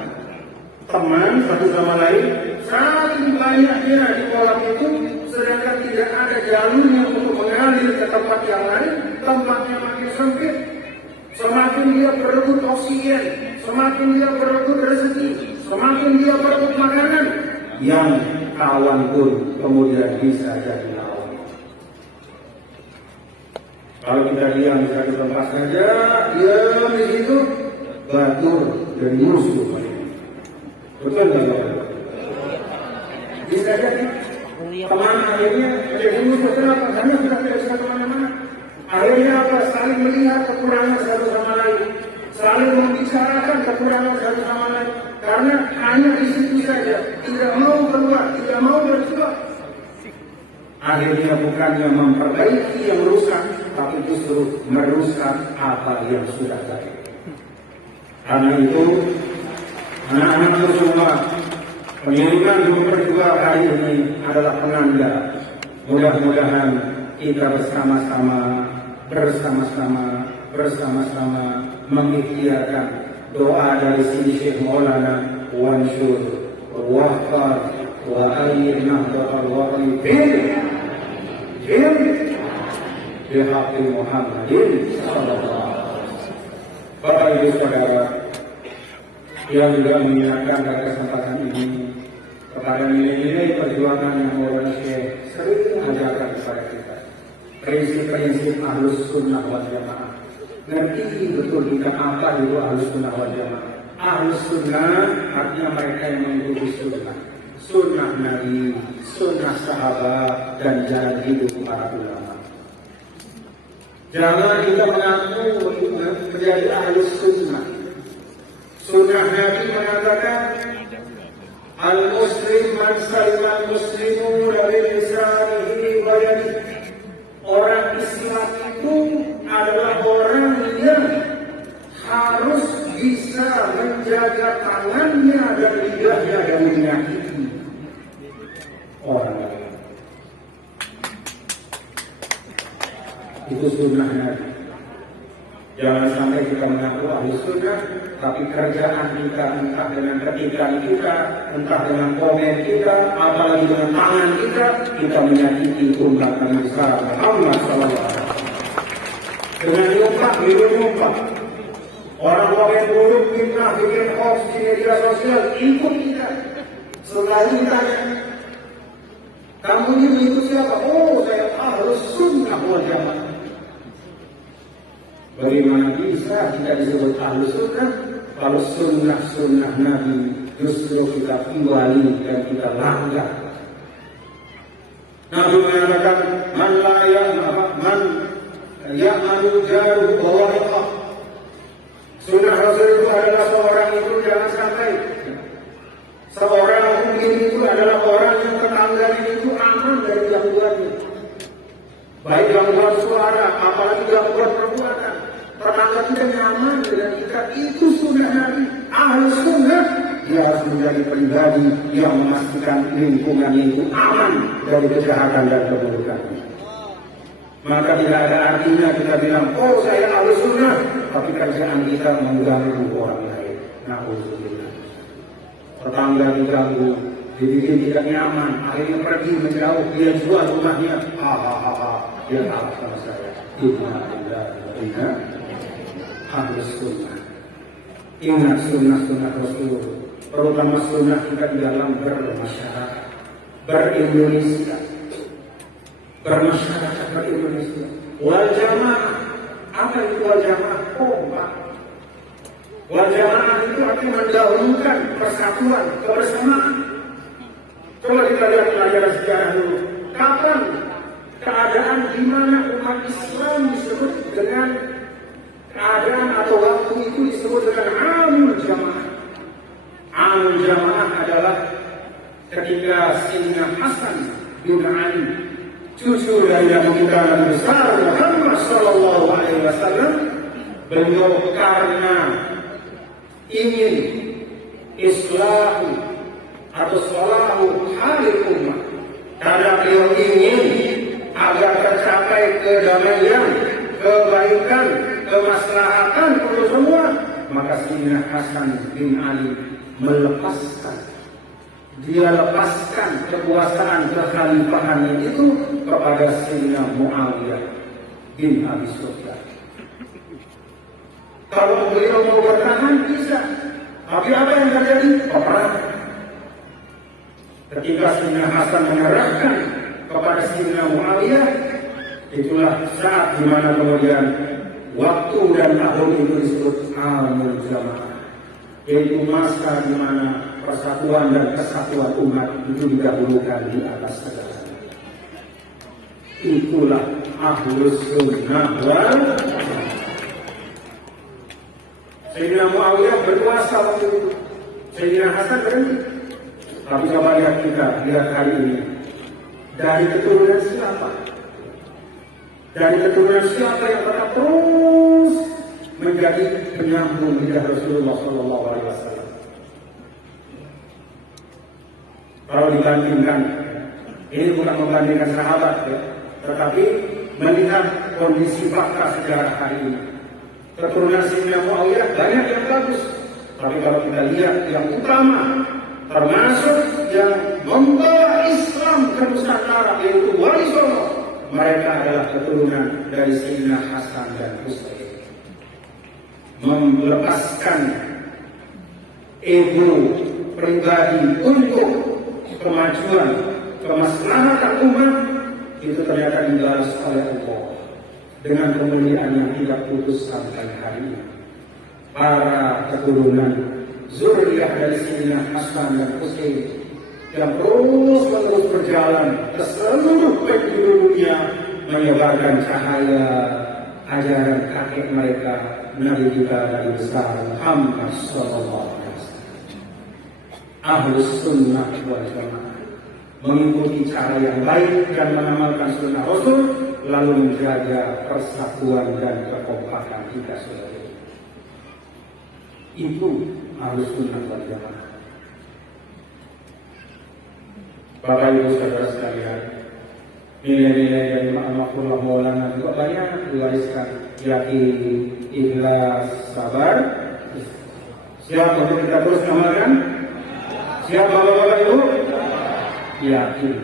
teman satu sama lain, saking banyaknya di kolam itu, sedangkan tidak ada jalurnya untuk mengalir ke tempat yang lain, tempatnya makin sempit. Semakin dia berebut oksigen, semakin dia berebut rezeki, semakin dia berebut makanan, yang kawan pun kemudian bisa jadi lawan. Kalau kita diam di satu tempat saja, diam di situ, batur dan musuh. Betul nggak? Bisa jadi teman akhirnya jadi musuh. Kenapa? Karena sudah tidak bisa kemana-mana. Akhirnya apa? Saling melihat kekurangan satu sama lain, saling membicarakan kekurangan satu sama lain. Karena hanya di situ saja, tidak mau keluar, tidak mau berjuang. Akhirnya bukannya memperbaiki yang rusak, tapi justru merusak apa yang sudah baik. Karena itu, anak-anak semua, pendidikan gubernur juga hari ini adalah penanda. Mudah-mudahan kita bersama-sama mengikhtiarkan doa dari sini Syekh Maulana Wansyur Wahfar wa ayyid nahdatal waqifin bihaqi Muhammadin sallallahu alaihi wasallam. Bapak Ibu Saudara yang juga mengingatkan pada kesempatan ini kepada nilai-nilai perjuangan yang Maulana Syekh sering ajarkan kepada kita, prinsip-prinsip Ahlus Sunnah wal Jamaah. Ngerti betul kita apa itu Ahlus Sunnah wal Jamaah. Ahlus Sunnah artinya mereka yang mengikuti sunnah, sunnah Nabi, sunnah sahabat, dan jalan hidup para ulama. Jangan kita mengaku menjadi Ahlus Sunnah. Sunnah Nabi mengatakan, Al-Muslim man salima al-muslimu dari lisanihi wa yadihi. Orang Islam itu adalah orang yang harus bisa menjaga tangannya dan lidahnya dari menyakiti orang lain. Itu sunnah Nabi. Jangan sampai kita mengaku ahli sunnah, tapi kerjaan kita entah dengan ketikan kita, entah dengan komen kita, apalagi dengan tangan kita menyakiti umat Nabi Muhammad SAW. Dengan diumpat, orang komen buruk, fitnah, bikin hoax di media sosial, ikut kita. Setelah ditanya, kamu ini itu siapa? Oh, saya Ahlus Sunnah wal Jamaah. Bagaimana bisa kita disebut Ahlus Sunnah kalau sunnah Nabi justru kita tinggali dan kita langgar? Nabi mengatakan, man ya'malu jaruhu bawa'iqah. Sunnah Rasul itu adalah seorang itu jangan sampai seorang mukmin itu adalah orang yang tetangganya itu aman dari gangguannya. Baik gangguan suara, apalagi gangguan perbuatan. Tetangga kita nyaman dengan kita, itu sunnah Nabi. Ahlus Sunnah, dia harus menjadi pribadi yang memastikan lingkungannya itu aman dari kejahatan dan keburukan. Maka tidak ada artinya kita bilang, oh saya Ahlus Sunnah, tapi kerjaan kita mengganggu orang lain. Na'udzubillah. Tetangga diganggu, dibikin tidak nyaman, akhirnya pergi menjauh, dia jual rumahnya. Dia tahu sama saya. Inna Ahlus Sunnah. Ingat sunnah Rasul, terutama sunnah kita di dalam bermasyarakat, berindonesia. Wal Jamaah. Apa itu wal Jamaah? Kompak. Wal Jamaah itu artinya mendahulukan persatuan, kebersamaan. Coba kita lihat pelajaran sejarah dulu. Kapan keadaan di mana umat Islam disebut dengan keadaan atau waktu itu disebut dengan Amul Jamaah? Amul Jamaah adalah ketika Sayyidina Hasan bin Ali cucu dari Nabi kita Nabi besar Muhammad Sallallahu Alaihi Wasallam, beliau karena ingin islahu atau salahu halil umat, karena beliau ingin agar tercapai kedamaian, kebaikan, kemaslahatan untuk semua, maka Sayyidina Hasan bin Ali dia lepaskan kekuasaan kekhalifahannya itu kepada Sayyidina Muawiyah bin Abi Sufyan. Kalau beliau mau bertahan bisa, tapi apa yang terjadi? Peperangan. Ketika Sayyidina Hasan menyerahkan kepada Sayyidina Muawiyah, itulah saat di mana kemudian waktu dan tahun itu disebut Amul Jamaah, yaitu masa di mana persatuan dan kesatuan umat itu didahulukan di atas segalanya. Itulah Ahlus Sunnah wal Jamaah. Sayyidina Muawiyah berkuasa waktu itu, Sayyidina Hasan berhenti. Tapi coba lihat hari ini, dari keturunan siapa? Dari keturunan siapa yang tetap terus menjadi penyambung lidah Rasulullah Sallallahu Alaihi Wasallam? Kalau dibandingkan, ini bukan membandingkan sahabat ya, tetapi melihat kondisi fakta sejarah hari ini. Keturunan Sayyidina Muawiyah banyak yang bagus, tapi kalau kita lihat yang utama, termasuk yang membawa Islam ke Nusantara, yaitu Wali Songo, mereka adalah keturunan dari Sayyidina Hasan dan Husain. Melepaskan ego pribadi untuk kemajuan, kemaslahatan umat, itu ternyata dibalas oleh Allah dengan kemuliaan yang tidak putus sampai hari ini. Para keturunan zuriyah dari Sayyidina Hasan dan Husain yang terus menerus berjalan ke seluruh penjuru dunia, menyebarkan cahaya ajaran kakek mereka, Nabi kita Nabi besar Muhammad Sallallahu Alaihi Wasallam. Ahlus Sunnah wal Jamaah mengikuti cara yang baik dan mengamalkan sunnah Rasul, lalu menjaga persatuan dan kekompakan kita sebagai itu Ahlus Sunnah wal Jamaah. Bapak Ibu saudara sekalian, nilai-nilai dari Ma'amahullah Maulana juga banyak diwariskan, yakin, ikhlas, sabar. Siap untuk kita terus amalkan? Siap Bapak-Bapak Ibu? Yakin.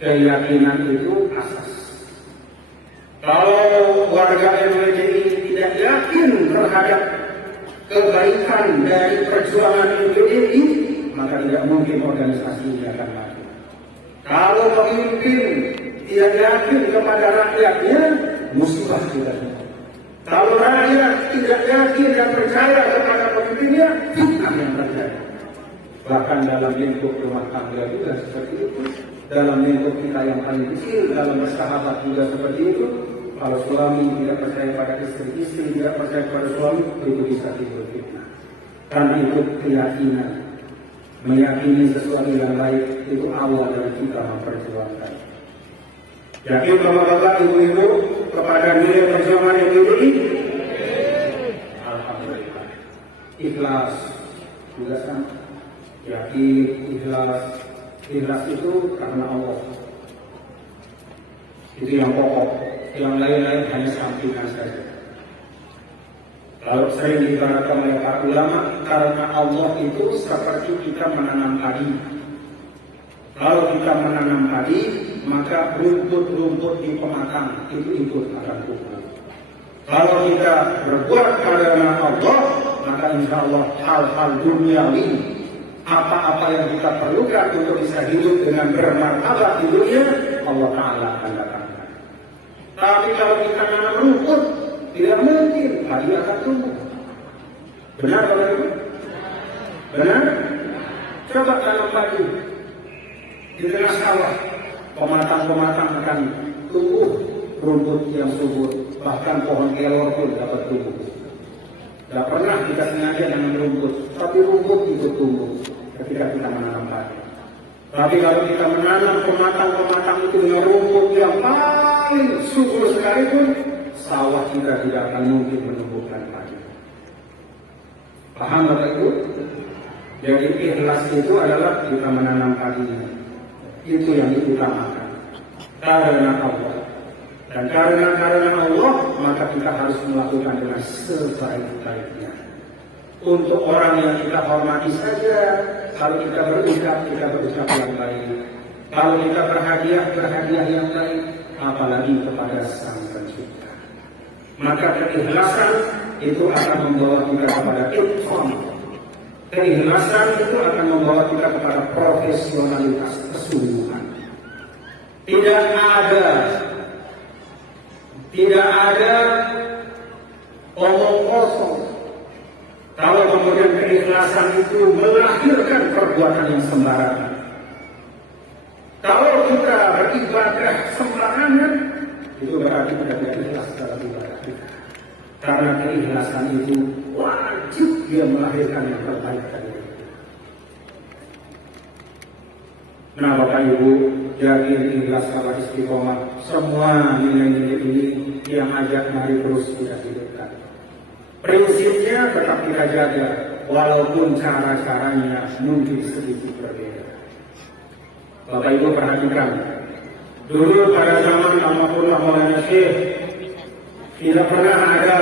Keyakinan itu asas. Kalau warga MWDI tidak yakin terhadap kebaikan dari perjuangan MWDI, maka tidak mungkin organisasi ini akan maju. Kalau pemimpin tidak yakin kepada rakyatnya, musibah juga. Kalau rakyat tidak yakin dan percaya kepada pemimpinnya, fitnah yang terjadi. Bahkan dalam lingkup rumah tangga juga seperti itu. Dalam lingkup kita yang paling kecil, dalam bersahabat juga seperti itu. Kalau suami tidak percaya pada istri, istri tidak percaya pada suami, itu bisa timbul fitnah. Karena itu keyakinan. Meyakini sesuatu yang baik itu awal dari kita memperjuangkan. Yakin Bapak-bapak, Ibu-ibu kepada nilai perjuangan yang ini? Alhamdulillah. Ikhlas juga sama. Yakin, ikhlas. Ikhlas itu karena Allah. Itu yang pokok. Yang lain-lain hanya sampingan saja. Kalau sering diibaratkan oleh para ulama, karena Allah itu seperti kita menanam padi. Kalau kita menanam padi, maka rumput-rumput di pematang itu ikut akan tumbuh. Kalau kita berbuat karena Allah, maka insya Allah hal-hal duniawi, apa-apa yang kita perlukan untuk bisa hidup dengan bermartabat di dunia, Allah Ta'ala akan datangkan. Tapi kalau kita menanam rumput, tidak mungkin padi akan tumbuh. Benar Bapak Ibu? Benar? Coba tanam padi di tengah sawah, pematang-pematang akan tumbuh rumput yang subur, bahkan pohon kelor pun dapat tumbuh. Tidak pernah kita sengaja dengan rumput, tapi rumput itu tumbuh ketika kita menanam padi. Tapi kalau kita menanam pematang-pematang itu dengan rumput yang paling subur sekalipun, sawah kita tidak akan mungkin menumbuhkan padi. Paham Bapak Ibu? Jadi ikhlas itu adalah kita menanam padinya. Itu yang diutamakan. Karena Allah. Dan karena Allah, maka kita harus melakukan dengan sebaik-baiknya. Untuk orang yang kita hormati saja, kalau kita berucap yang baik. Kalau kita berhadiah yang baik, apalagi kepada Sang Pencipta. Maka keikhlasan itu akan membawa kita kepada ikhlas. Keikhlasan itu akan membawa kita kepada profesionalitas, kesungguhan. Tidak ada omong kosong. Kalau kemudian keikhlasan itu melahirkan perbuatan yang sembarangan. Kalau kita beribadah sembarangan, itu berarti tidak ikhlas dalam ibadah kita. Karena keikhlasan itu wajib dia melahirkan yang terbaik dari kita. Nah Bapak Ibu, jadi ikhlas kalau istiqomah, semua nilai-nilai ini yang ajak mari terus kita hidupkan. Prinsipnya tetap kita jaga, walaupun cara-caranya mungkin sedikit berbeda. Bapak Ibu perhatikan, dulu pada zaman Almarhum Maulana Syekh tidak pernah ada,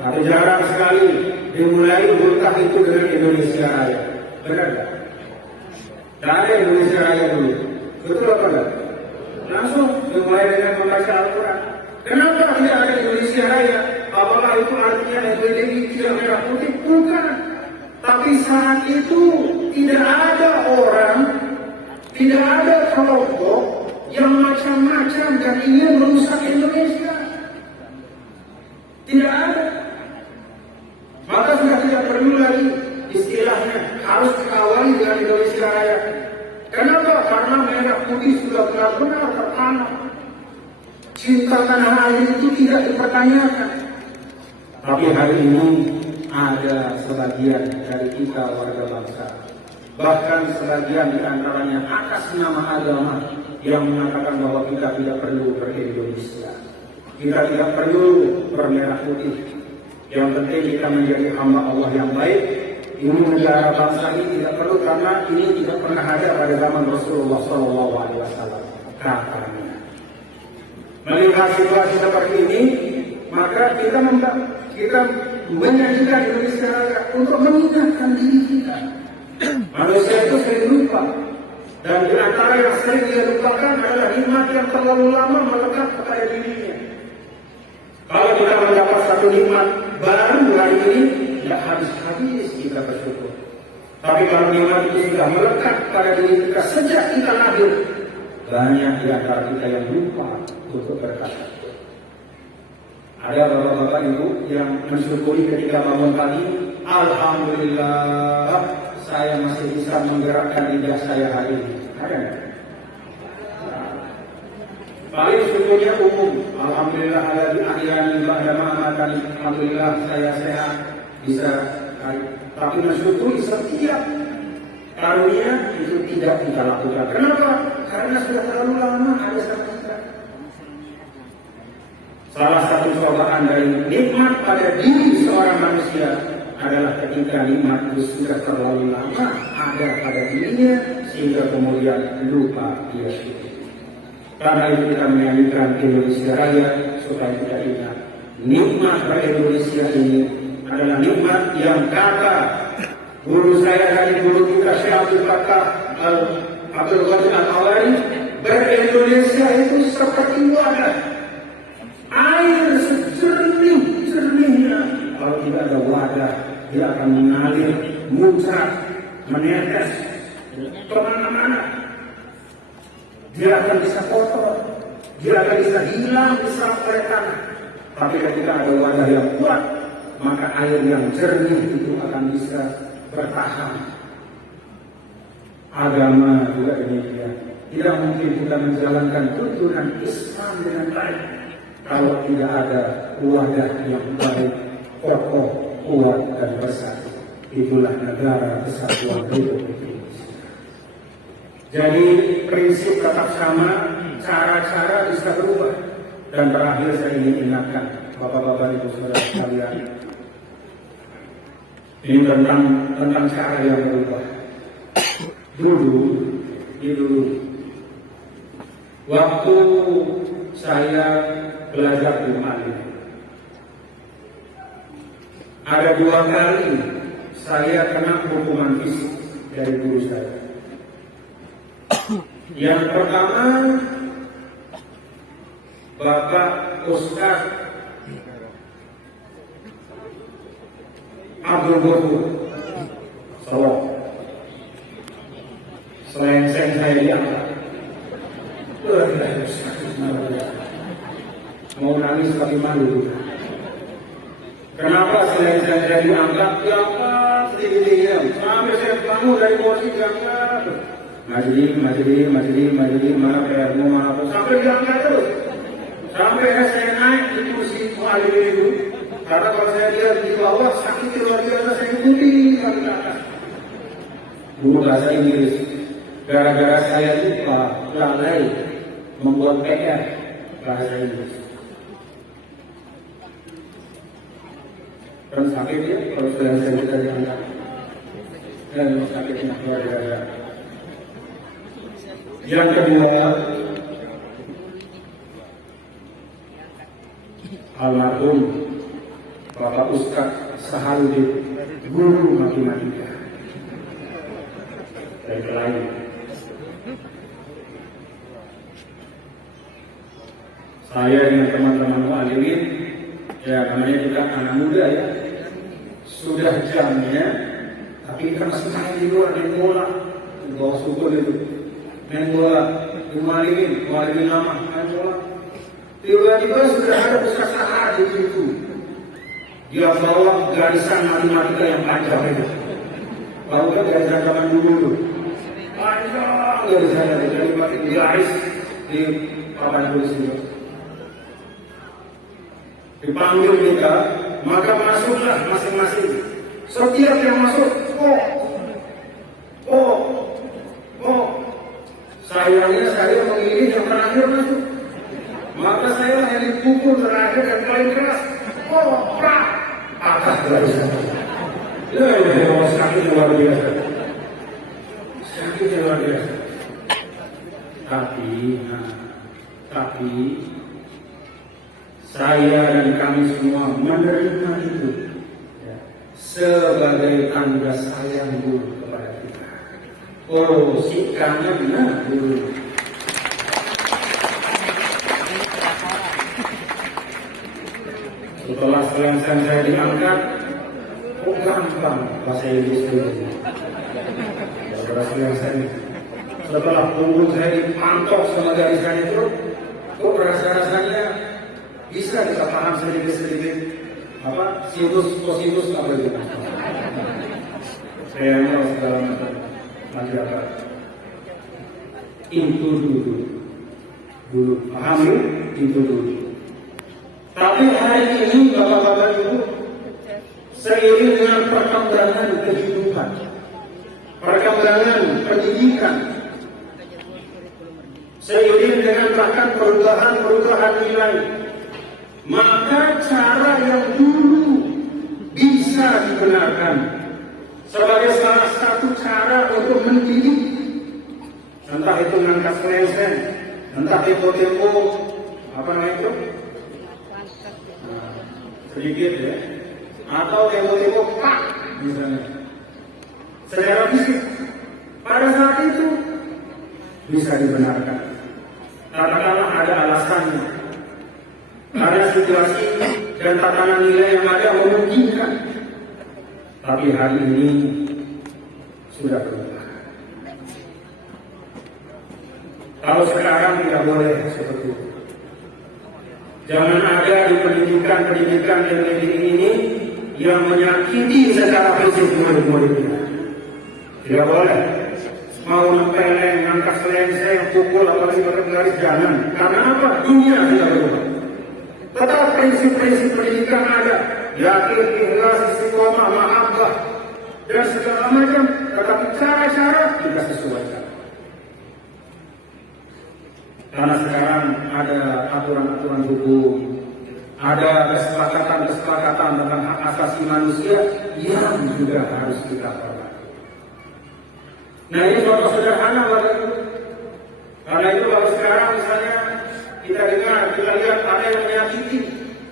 atau jarang sekali dimulai ultah itu dengan Indonesia Raya. Benar tak? Tidak ada Indonesia Raya dulu. Betul apa enggak? Langsung dimulai dengan membaca Al-Quran. Kenapa tidak ada Indonesia Raya? Apakah itu artinya FPDI tidak merah putih? Bukan. Tapi saat itu tidak ada orang, tidak ada kelompok yang macam-macam dan ingin merusak Indonesia. Tidak ada. Maka sudah tidak perlu lagi istilahnya harus diawali dengan Indonesia Raya. Kenapa? Karena merah putih sudah benar-benar tertanam. Cinta tanah air itu tidak dipertanyakan. Tapi hari ini ada sebagian dari kita warga bangsa, bahkan sebagian di antaranya atas nama agama yang mengatakan bahwa kita tidak perlu berindonesia, kita tidak perlu bermerah putih. Yang penting kita menjadi hamba Allah yang baik. Ini negara bangsa ini tidak perlu karena ini tidak pernah ada pada zaman Rasulullah SAW. Katanya. Melihat situasi seperti ini, maka kita menyajikan Indonesia Raya untuk mengingatkan diri kita. Manusia itu sering lupa, dan di antara yang sering dia lupakan adalah nikmat yang terlalu lama melekat kepada dirinya. Kalau kita mendapat satu nikmat baru hari ini, tidak habis-habis kita bersyukur. Tapi kalau nikmat itu sudah melekat pada diri kita sejak kita lahir, banyak di antara kita yang lupa untuk berkata. Ada bapak-bapak ibu yang mensyukuri ketika bangun pagi, alhamdulillah saya masih bisa menggerakkan lidah saya hari ini. Ada nggak? Paling syukurnya umum, alhamdulillah ada di akhirani ba'da ma'amatani, alhamdulillah saya sehat bisa hari. Tapi mensyukuri setiap karunia itu tidak kita lakukan. Kenapa? Karena sudah terlalu lama ada sama kita. Salah satu cobaan dari nikmat pada diri seorang manusia adalah ketika nikmat itu sudah terlalu lama ada pada dirinya sehingga kemudian lupa dia syukur. Karena itu kita menyanyikan Indonesia Raya supaya kita ingat nikmat pada Indonesia ini adalah nikmat yang kata guru saya dari guru kita Syekh Abdul Fattah Abdul Qadir Al-Awari, ber-Indonesia itu seperti wadah air sejernih-jernihnya. Kalau tidak ada wadah, dia akan mengalir, muncrat, menetes kemana-mana. Dia akan bisa kotor, dia akan bisa hilang diserap oleh tanah. Tapi ketika ada wadah yang kuat, maka air yang jernih itu akan bisa bertahan. Agama juga demikian. Tidak mungkin kita menjalankan tuntunan Islam dengan baik kalau tidak ada wadah yang baik, kokoh, kuat dan bersatu. Itulah negara kesatuan Republik Indonesia. Jadi prinsip tetap sama, cara-cara bisa berubah. Dan terakhir saya ingin ingatkan Bapak-bapak Ibu Saudara sekalian, ini tentang cara yang berubah. Dulu waktu saya belajar di Mali, ada 2 kali saya kena hukuman fisik dari guru saya. Yang pertama, Bapak Ustaz Abdul Ghafur Solo, selengseng saya diangkat. Mau nangis tapi malu. Kenapa selengseng saya diangkat? Diangkat sedikit-sedikit sampai saya bangun dari kursi diangkat. Majdi, mana PR-mu, mana apa, sampai diangkat terus. Sampai saya naik di kursi mu'alim itu, karena kalau saya lihat di bawah sakit luar biasa, saya ikuti sampai ke atas. Guru bahasa Inggris, gara-gara saya lupa lalai membuat PR bahasa Inggris. Kan sakit ya kalau saya tidak diangkat. Dan sakitnya luar biasa. Yang kedua, almarhum Bapak Ustaz Saharudin, guru matematika dari Kelayu. Saya dengan teman-teman mu'alimin, ya namanya juga anak muda ya, sudah jamnya, tapi kan senang di luar main bola, di bawah sukun itu, main bola, mu'alimin lama, main bola. Tiba-tiba sudah ada Ustaz Sahar di situ. Dia bawa garisan matematika yang panjang itu. Baru kan garisan zaman dulu. Panjang garisan itu. Jadi makin garis di papan tulis itu. Dipanggil kita, maka masuklah masing-masing. Setiap yang masuk, sayangnya saya memilih yang terakhir masuk. Maka saya hanya dipukul terakhir dan paling keras. Patah garisan. Sakit luar biasa. Sakit luar biasa. Tapi saya dan kami semua menerima itu sebagai tanda sayang guru kepada kita. Sikapnya benar guru. Setelah selengseng saya diangkat, gampang bahasa Inggris itu. Setelah punggung saya dipantok sama garisan itu, kok rasa-rasanya bisa kita paham sedikit-sedikit apa sinus apa itu. Saya mau segala macam masyarakat itu dulu paham itu dulu. Tapi hari ini Bapak-bapak Ibu, seiring dengan perkembangan kehidupan, perkembangan pendidikan, seiring dengan bahkan perubahan nilai, maka cara yang dulu bisa dibenarkan sebagai salah satu cara untuk mendidik, entah itu ngangkat selengseng, entah itu tempo apa namanya itu sedikit ya, atau tempo pak misalnya, secara fisik pada saat itu bisa dibenarkan. Katakanlah ada alasannya, ada situasi dan tatanan nilai yang ada memungkinkan. Tapi hari ini sudah berubah. Kalau sekarang tidak boleh seperti itu. Jangan ada di pendidikan yang ini yang menyakiti secara fisik murid-muridnya. Tidak boleh. Mau nempeleng, ngangkat selengseng, pukul, apalagi garis, jangan. Karena apa? Dunia sudah berubah. Tetap prinsip-prinsip pendidikan ada. Yakin, ikhlas, istiqomah, mahabbah, dan segala macam. Tetapi cara-cara kita sesuaikan. Karena sekarang ada aturan-aturan hukum, ada kesepakatan tentang hak asasi manusia yang juga harus kita hormati. Nah, ini contoh sederhana Bapak Ibu. Karena itu kalau sekarang misalnya kita lihat ada yang menyakiti,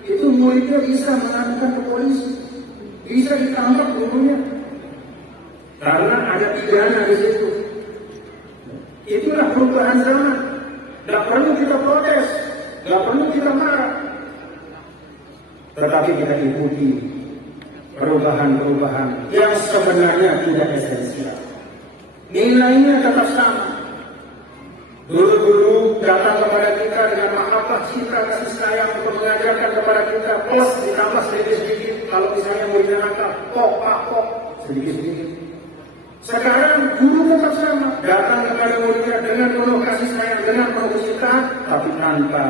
itu muridnya bisa mengadukan ke polisi, bisa ditangkap gurunya, karena ada pidana di situ. Itulah perubahan zaman. Tidak perlu kita protes, tidak perlu kita marah, tetapi kita ikuti perubahan-perubahan yang sebenarnya tidak esensial. Nilainya tetap sama. Guru-guru datang kepada kita dengan mahabbah, cinta, kasih sayang untuk mengajarkan kepada kita, plus ditambah sedikit-sedikit. Kalau misalnya muridnya nakal, kok, sedikit-sedikit. Sekarang guru tetap sama, datang kepada muridnya dengan penuh kasih sayang, dengan penuh kecintaan, tapi tanpa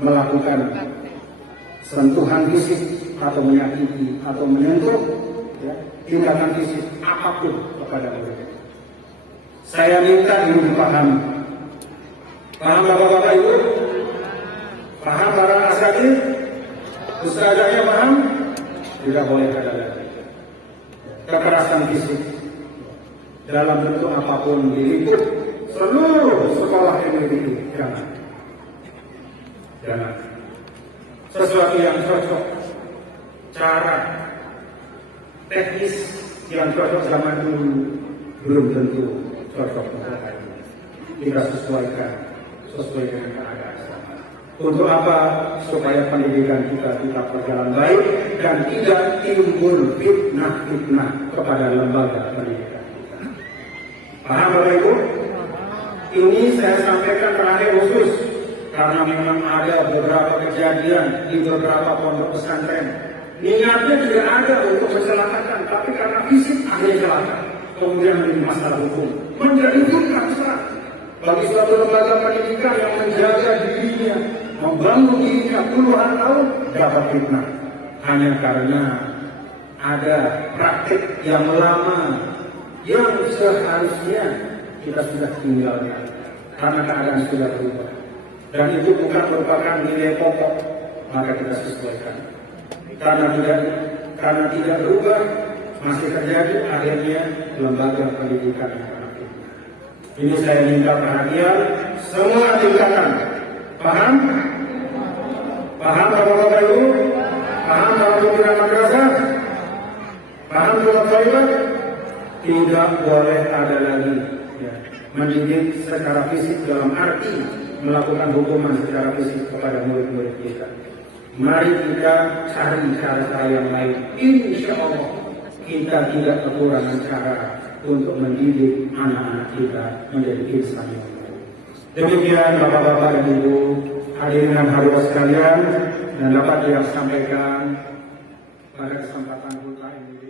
melakukan sentuhan fisik atau menyakiti atau menyentuh tindakan fisik apapun kepada muridnya. Saya minta ini dipahami. Paham Bapak-Bapak Ibu? Paham para asatidz? Ustazahnya paham? Tidak boleh ada lagi kekerasan fisik dalam bentuk apapun diliput seluruh sekolah ini. Jangan. Sesuatu yang cocok, cara teknis yang cocok zaman dulu belum tentu cocok untuk hari ini. Kita sesuai dengan keadaan. Untuk apa? Supaya pendidikan kita tetap berjalan baik dan tidak timbul fitnah-fitnah kepada lembaga pendidikan kita. Paham Bapak Ibu? Ini saya sampaikan terakhir khusus karena memang ada beberapa kejadian di beberapa pondok pesantren. Niatnya tidak ada untuk mencelakakan, tapi karena fisik akhirnya celaka. Kemudian menjadi masalah hukum, menjadi fitnah besar bagi suatu lembaga pendidikan yang menjaga dirinya, membangun dirinya puluhan tahun, dapat fitnah hanya karena ada praktik yang lama yang seharusnya kita sudah tinggalkan karena keadaan sudah berubah, dan itu bukan merupakan nilai pokok, maka kita sesuaikan. Karena tidak berubah, masih terjadi akhirnya lembaga pendidikan yang akan fitnah. Ini saya minta perhatian semua tingkatan. Paham? Paham Bapak-Bapak Ibu? Paham dalam pimpinan madrasah? Paham dalam toilet? Tidak boleh ada lagi mendidik secara fisik dalam arti melakukan hukuman secara fisik kepada murid-murid kita. Mari kita cari cara yang lain. Insya Allah kita tidak kekurangan cara untuk mendidik anak-anak kita menjadi insan yang baik. Demikian Bapak-Bapak dan Ibu, hadirin dan hadirat sekalian, dan dapat saya sampaikan pada kesempatan buka ini.